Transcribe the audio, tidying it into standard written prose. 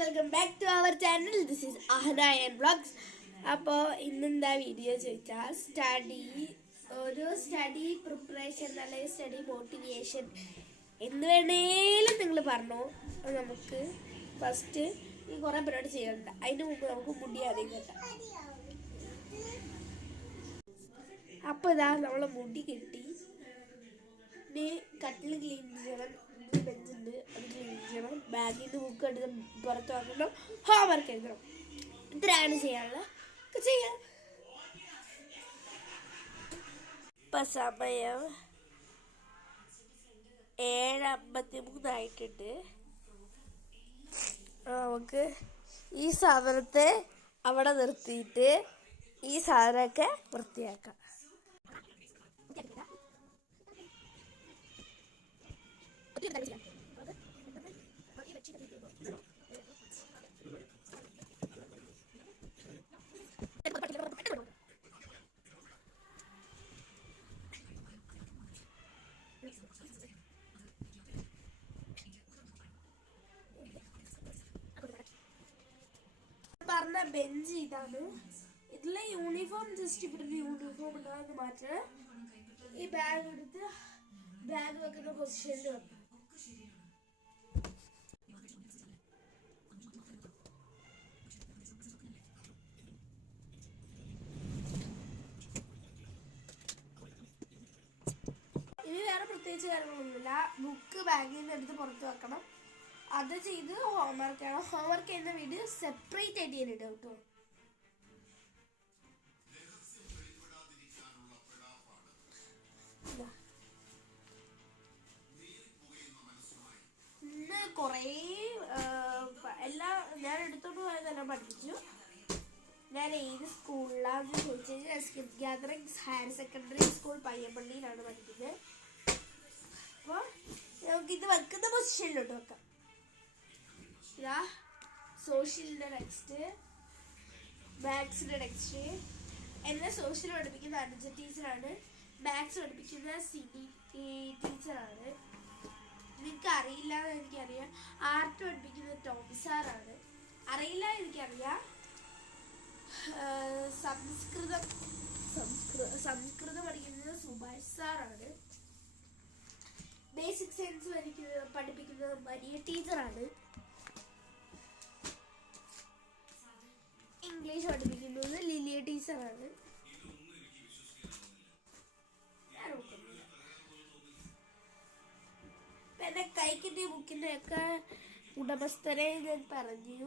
Welcome back to our channel. This is Ahana and vlogs. അപ്പോൾ ഇന്നെന്താ video ചോദിച്ചാൽ study preparation അല്ലെങ്കിൽ സ്റ്റഡി മോട്ടിവേഷൻ എന്ന് വേണേലും നിങ്ങൾ പറഞ്ഞോ. നമുക്ക് ഫസ്റ്റ് ഈ കുറേ പരിപാടി ചെയ്യണ്ട, അതിന് മുമ്പ് നമുക്ക് മുടി ആദ്യം കേട്ടാം. അപ്പോൾ ഇതാ നമ്മളെ മുടി കെട്ടി, ഇനി കട്ടിൽ ക്ലീൻ ചെയ്യണം, ബെഞ്ചുണ്ട് അത് ക്ലീൻ ചെയ്യണം, ബാഗിൽ നിന്ന് ബുക്ക് എടുത്ത് പുറത്ത് വെക്കണം, ഹോംവർക്ക് എഴുതണം. ഇത്രയാണ് ചെയ്യാനുള്ള ചെയ്യാം. ഇപ്പം സമയം 7:53 നമുക്ക് ഈ സാധനത്തെ അവിടെ നിർത്തിയിട്ട് ഈ സാധനമൊക്കെ വൃത്തിയാക്കാം. പറഞ്ഞ ബെഞ്ച് ഇതാണ്. ഇതിലെ യൂണിഫോം ജസ്റ്റ് ഇവിടെ ഒരു യൂണിഫോം ഉണ്ടാകുന്ന മാറ്റം. ഈ ബാഗ് എടുത്ത് ബാഗ് വെക്കുന്ന പൊസിഷനിൽ വെക്കണം. ഇനി വേറെ പ്രത്യേകിച്ച് കാര്യങ്ങളൊന്നുമില്ല. ബുക്ക് ബാഗിൽ നിന്ന് എടുത്ത് പുറത്ത് വെക്കണം. അത് ചെയ്ത് ഹോംവർക്ക് ചെയ്യണം. ഹോംവർക്ക് ചെയ്യുന്ന വീഡിയോ സെപ്പറേറ്റ് ആയിട്ട് ചെയ്യാനിട്ട് കേട്ടോ. ഇന്ന് കുറേ എല്ലാം ഞാൻ എടുത്തോണ്ട് പോയതെല്ലാം പഠിപ്പിച്ചു. ഞാൻ ഏത് സ്കൂളിലാന്ന് ചോദിച്ചു കഴിഞ്ഞാൽ skip gatherings higher secondary school പയ്യപ്പള്ളിയിലാണ് പഠിക്കുന്നത്. അപ്പോൾ നമുക്കിത് വെക്കുന്ന പൊസിഷനിലോട്ട് വെക്കാം. ഇതാ സോഷ്യലിൻ്റെ ടെക്സ്റ്റ്, മാത്സിൻ്റെ ടെക്സ്റ്റ്. എന്നെ സോഷ്യൽ പഠിപ്പിക്കുന്ന അനുജ ടീച്ചറാണ്, മാത്സ് പഠിപ്പിക്കുന്ന സിനി ടീച്ചറാണ്. നിങ്ങൾക്ക് അറിയില്ല എന്ന് എനിക്കറിയാം. ആർട്ട് പഠിപ്പിക്കുന്നത് ടോമി സാറാണ്. അറിയില്ല എനിക്കറിയാം. സംസ്കൃതം പഠിക്കുന്നത് സുഭാഷ് സാറാണ്. ബേസിക് സയൻസ് പഠിപ്പിക്കുന്നത് മരിയ ടീച്ചറാണ്. ഇംഗ്ലീഷ് പഠിപ്പിക്കുന്നത് ലിലിയ ടീച്ചറാണ്. പിന്നെ കൈക്കിൻ്റെ ബുക്കിൻ്റെ ഒക്കെ ഉടമസ്ഥരെ ഞാൻ പറഞ്ഞു.